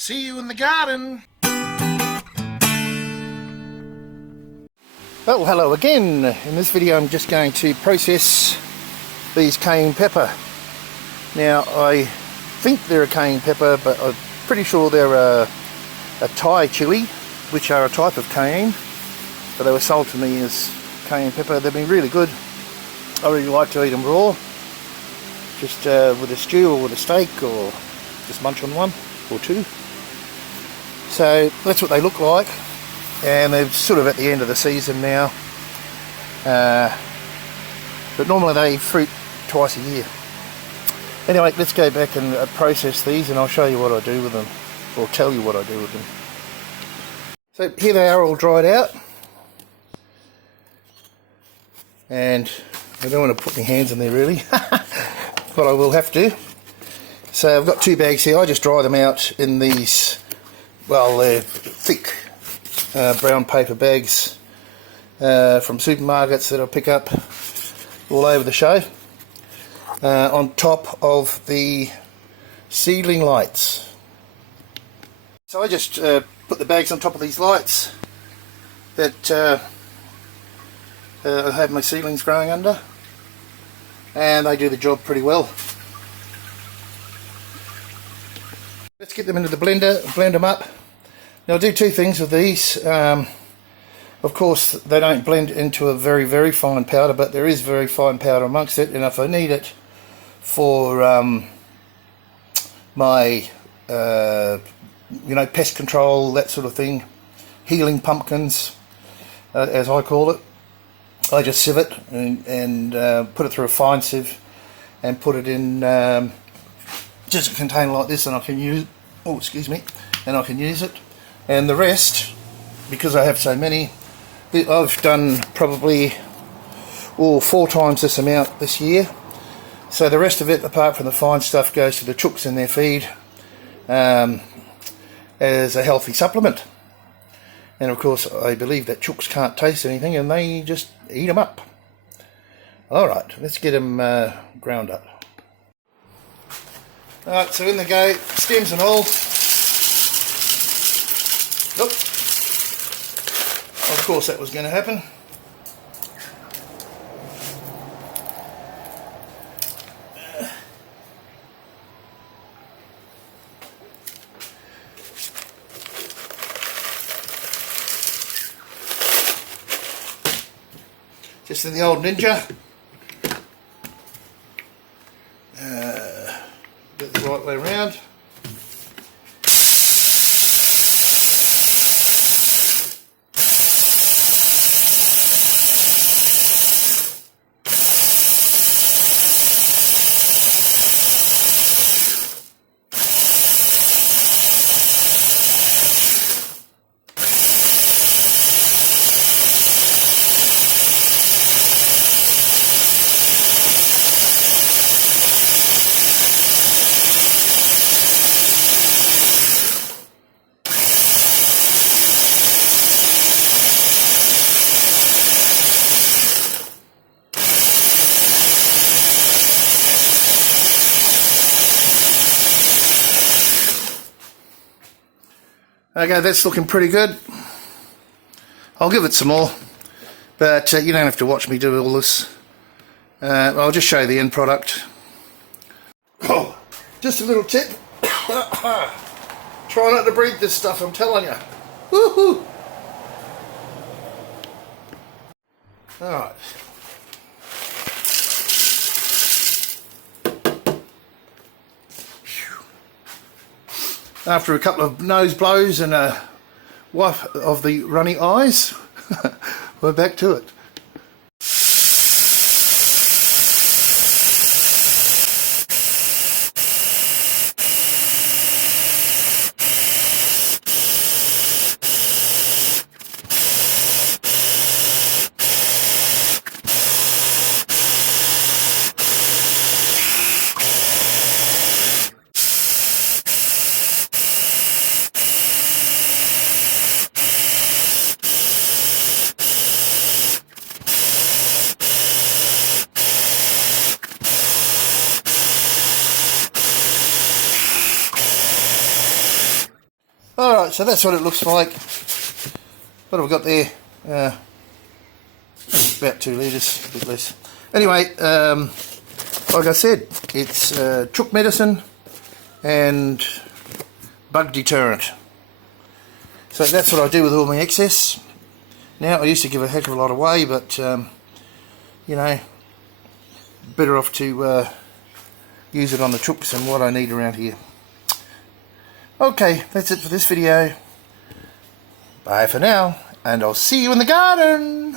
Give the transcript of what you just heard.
See you in the garden. Well, hello again. In this video I'm just going to process these cayenne pepper. Now I think they're a cayenne pepper, but I'm pretty sure they're a Thai chili, which are a type of cayenne, but they were sold to me as cayenne pepper. They've been really good. I really like to eat them raw, just with a stew or with a steak, or just munch on one or two. So that's what they look like, and they're sort of at the end of the season now, but normally they fruit twice a year. Anyway, let's go back and process these, and I'll show you what I do with them, or tell you what I do with them. So here they are, all dried out, and I don't want to put my hands in there really, but I will have to. So I've got 2 bags here. I just dry them out in these, well, they're thick brown paper bags from supermarkets that I pick up all over the show, on top of the seedling lights. So I just put the bags on top of these lights that I have my seedlings growing under, and they do the job pretty well. Let's get them into the blender and blend them up. Now I do 2 things with these. Of course they don't blend into a very, very fine powder, but there is very fine powder amongst it, and if I need it for my you know, pest control, that sort of thing, healing pumpkins, as I call it, I just sieve it and put it through a fine sieve and put it in just a container like this, and I can use, oh excuse me, and I can use it. And the rest, because I have so many, I've done probably 4 times this amount this year. So the rest of it, apart from the fine stuff, goes to the chooks in their feed as a healthy supplement. And of course I believe that chooks can't taste anything, and they just eat them up. Alright, let's get them ground up. Alright, so in they go, stems and all. Nope. Of course that was going to happen. Just in the old Ninja. Get the right way around. Okay, that's looking pretty good. I'll give it some more, but you don't have to watch me do all this. I'll just show you the end product. Oh, just a little tip. Try not to breathe this stuff, I'm telling you. Woohoo! Alright. After a couple of nose blows and a whiff of the runny eyes, we're back to it. Alright, so that's what it looks like. What have we got there? About 2 litres, a bit less. Anyway, like I said, it's chook medicine and bug deterrent. So that's what I do with all my excess. Now, I used to give a heck of a lot away, but you know, better off to use it on the chooks and what I need around here. Okay, that's it for this video. Bye for now, and I'll see you in the garden.